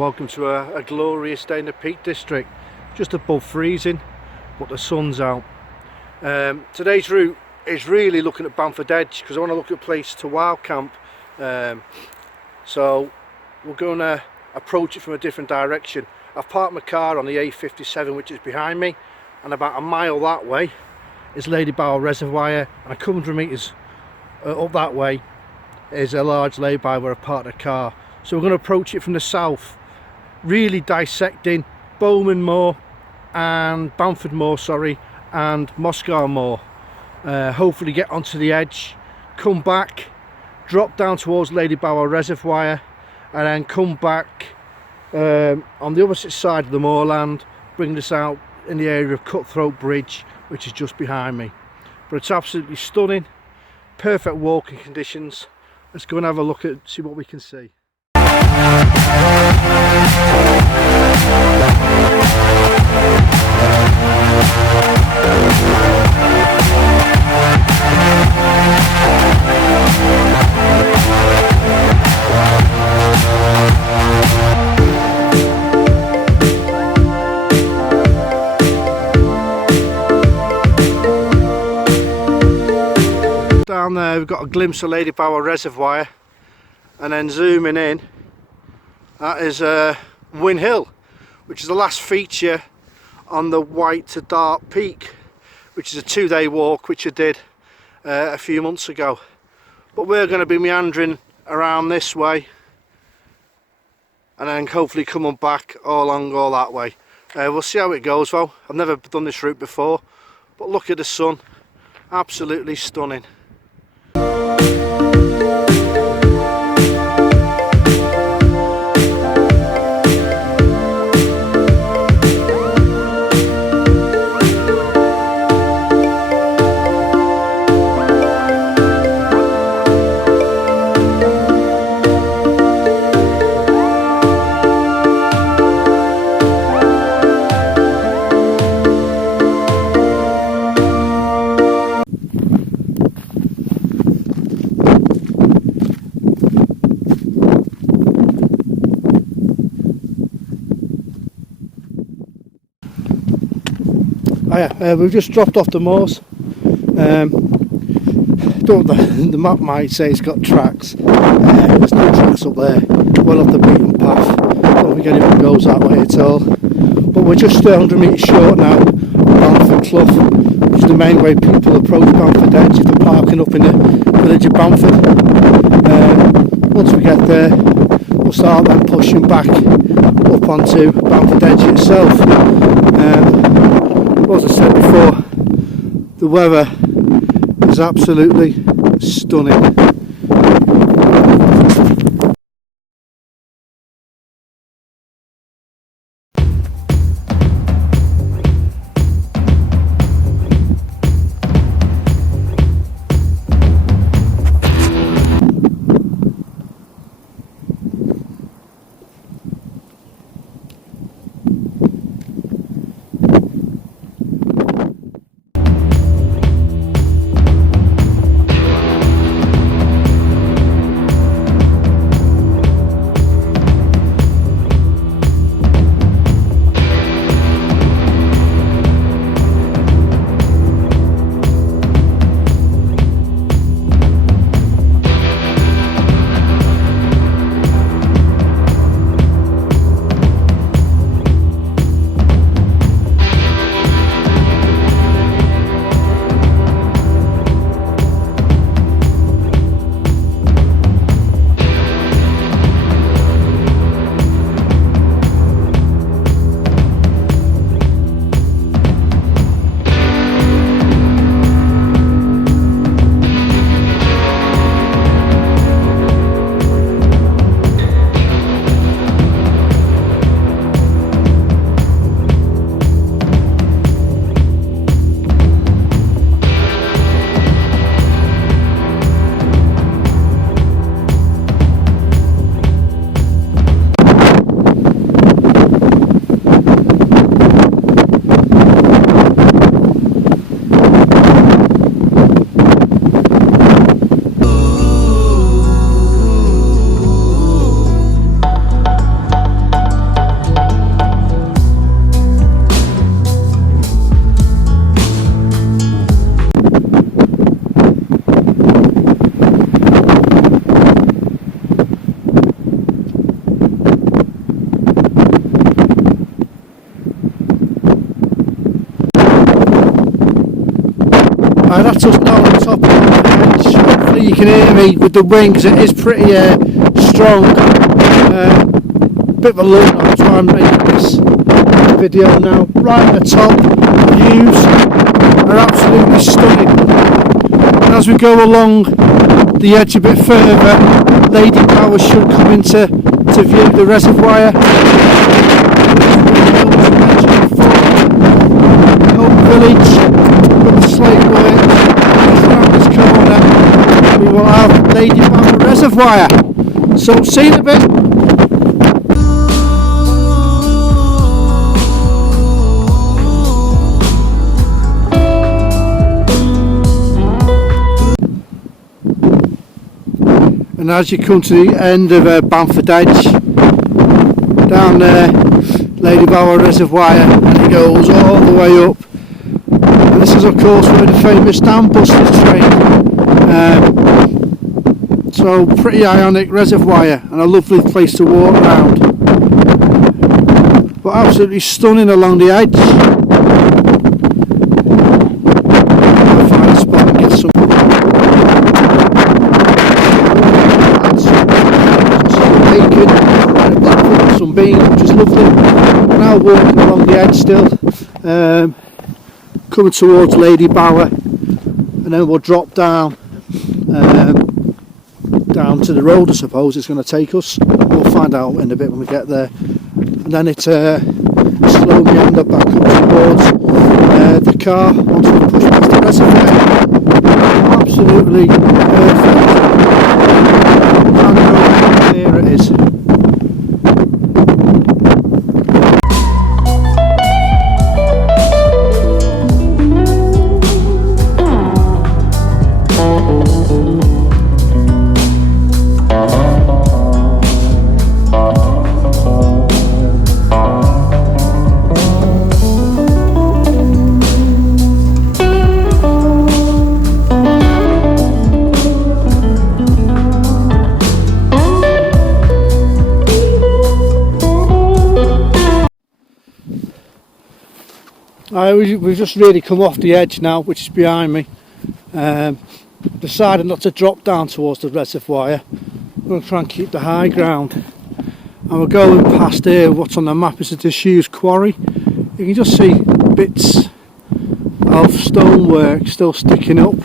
welcome to a glorious day in the Peak District. Just above freezing, but the sun's out. Today's route is really looking at Bamford Edge because I want to look at a place to wild camp. So we're going to approach it from a different direction. I've parked my car on the A57, which is behind me, and about a mile that way is Lady Bower Reservoir, and a couple 100 metres up that way is a large lay-by where I parked the car. So we're going to approach it from the south, really dissecting Bowman Moor and Bamford Moor, and Moscow Moor. Hopefully get onto the edge, come back, drop down towards Lady Bower Reservoir, and then come back on the opposite side of the moorland, bring this out in the area of Cutthroat Bridge, which is just behind me. But it's absolutely stunning, perfect walking conditions. Let's go and have a look at, see what we can see. Down there we've got a glimpse of Lady Bower Reservoir, and then zooming in, that is Win Hill, which is the last feature on the White to Dart Peak, which is a 2-day walk which I did a few months ago. But we're going to be meandering around this way and then hopefully coming back all that way. We'll see how it goes though. I've never done this route before, but look at the sun, absolutely stunning. We've just dropped off the moors. The map might say it's got tracks. There's no tracks up there, well off the beaten path. Don't think anyone goes that way at all. But we're just 100 metres short now of Bamford Clough, which is the main way people approach Bamford Edge if they're parking up in the village of Bamford. Once we get there, we'll start then pushing back up onto Bamford Edge itself. As I said before, the weather is absolutely stunning. hopefully you can hear me with the wind, because it is pretty strong. Bit of a look, I'll try and make this video now. Right at the top, the views are absolutely stunning. And as we go along the edge a bit further, Lady Bower should come into view, the reservoir. Home Village, with the slate work, around this corner, we will have Lady Bower Reservoir. So see you in a bit. And as you come to the end of Bamford Edge, down there, Lady Bower Reservoir, and it goes all the way up. And this is of course where the famous Dam Busters train. So pretty ionic reservoir and a lovely place to walk around. But absolutely stunning along the edge. I'll find a spot and get some bacon, some beans, which is lovely. Now walking along the edge still, coming towards Lady Bower, and then we'll drop down down to the road. I suppose it's going to take us. We'll find out in a bit when we get there. And then it's a slow meander back up towards the car once we push past the reservoir. Absolutely perfect. And there it is. We've just really come off the edge now, which is behind me. Decided not to drop down towards the reservoir. We're going to try and keep the high ground. And we're going past here, what's on the map is a disused quarry. You can just see bits of stonework still sticking up.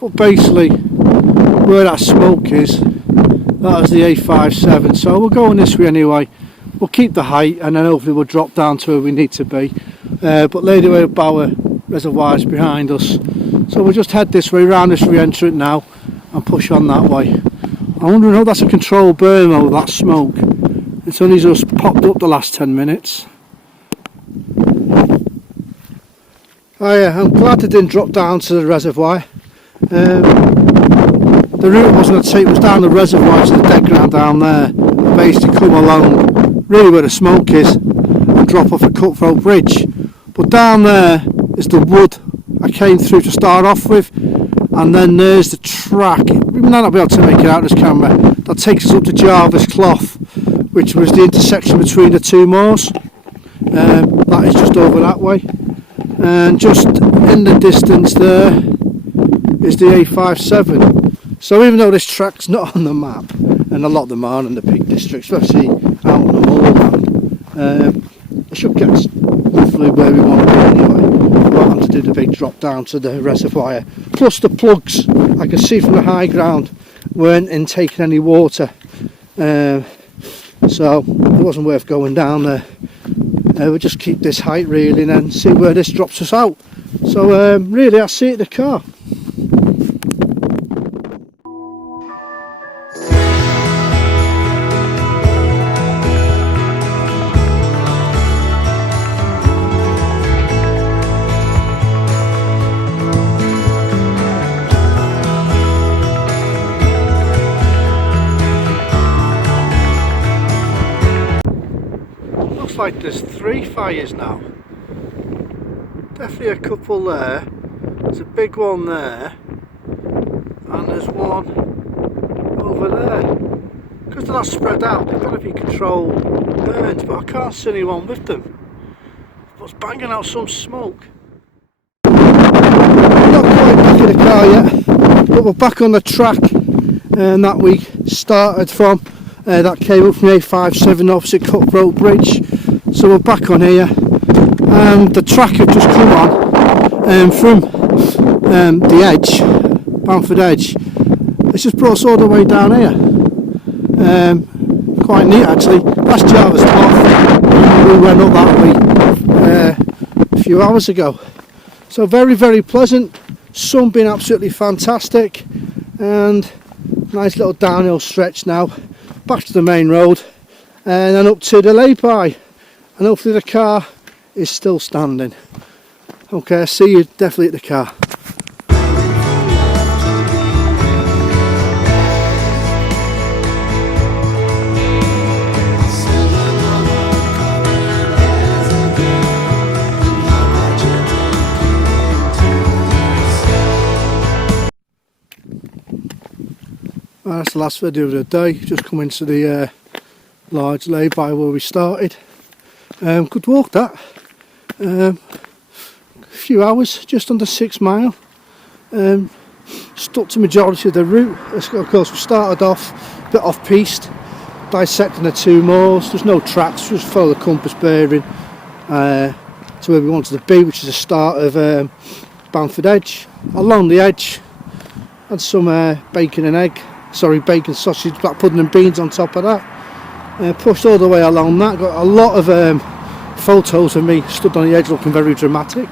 But basically, where that smoke is, that is the A57. So we're going this way anyway. We'll keep the height and then hopefully we'll drop down to where we need to be. But Lady Bower Reservoir is behind us, so we'll just head this way round this re-entrant now and push on that way. I wonder if that's a controlled burn over that smoke. It's only just popped up the last 10 minutes. Oh yeah, I'm glad I didn't drop down to the reservoir. The route I was going to take was down the reservoir to the dead ground down there, and basically come along really where the smoke is and drop off a cutthroat bridge. But down there is the wood I came through to start off with, and then there's the track. We might not be able to make it out of this camera. That takes us up to Jarvis Clough, which was the intersection between the two moors. That is just over that way, and just in the distance there is the A57. So even though this track's not on the map, and a lot of them are in the Peak District, especially out on the moorland, I should get us roughly where we want to be anyway. We won't have to do the big drop down to the reservoir. Plus the plugs, I can see from the high ground, weren't intaking any water, so it wasn't worth going down there. We'll just keep this height really and then see where this drops us out. So really I'll see it in the car. Like there's 3 fires now. Definitely a couple there. There's a big one there, and there's one over there. Because they're not spread out, they've got to be controlled burns, but I can't see anyone with them. But it's banging out some smoke. Not quite back in the car yet, but we're back on the track. and that we started from. That came up from the A57 opposite Cutthroat Bridge. So we're back on here, and the track have just come on from the edge, Bamford Edge. It's just brought us all the way down here. Quite neat actually. Last year I was off. We went up that way a few hours ago. So very, very pleasant. Sun being absolutely fantastic, and nice little downhill stretch now. Back to the main road, and then up to the lay-by, and hopefully the car is still standing. Okay, see you definitely at the car. That's the last video of the day. Just come into the large lay-by where we started. Good walk that. A few hours, just under 6 mile. Stuck to majority of the route. Of course we started off a bit off piste, dissecting the two moors. There's no tracks, just follow the compass bearing to where we wanted to be, which is the start of Bamford Edge. Along the edge had some bacon sausage, black pudding and beans on top of that. Pushed all the way along that, got a lot of photos of me stood on the edge looking very dramatic,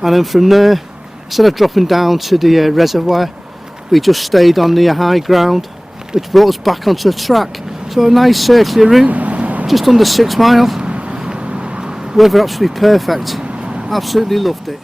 and then from there, instead of dropping down to the reservoir, we just stayed on the high ground, which brought us back onto the track. So a nice circular route, just under 6 mile. Weather absolutely perfect, absolutely loved it.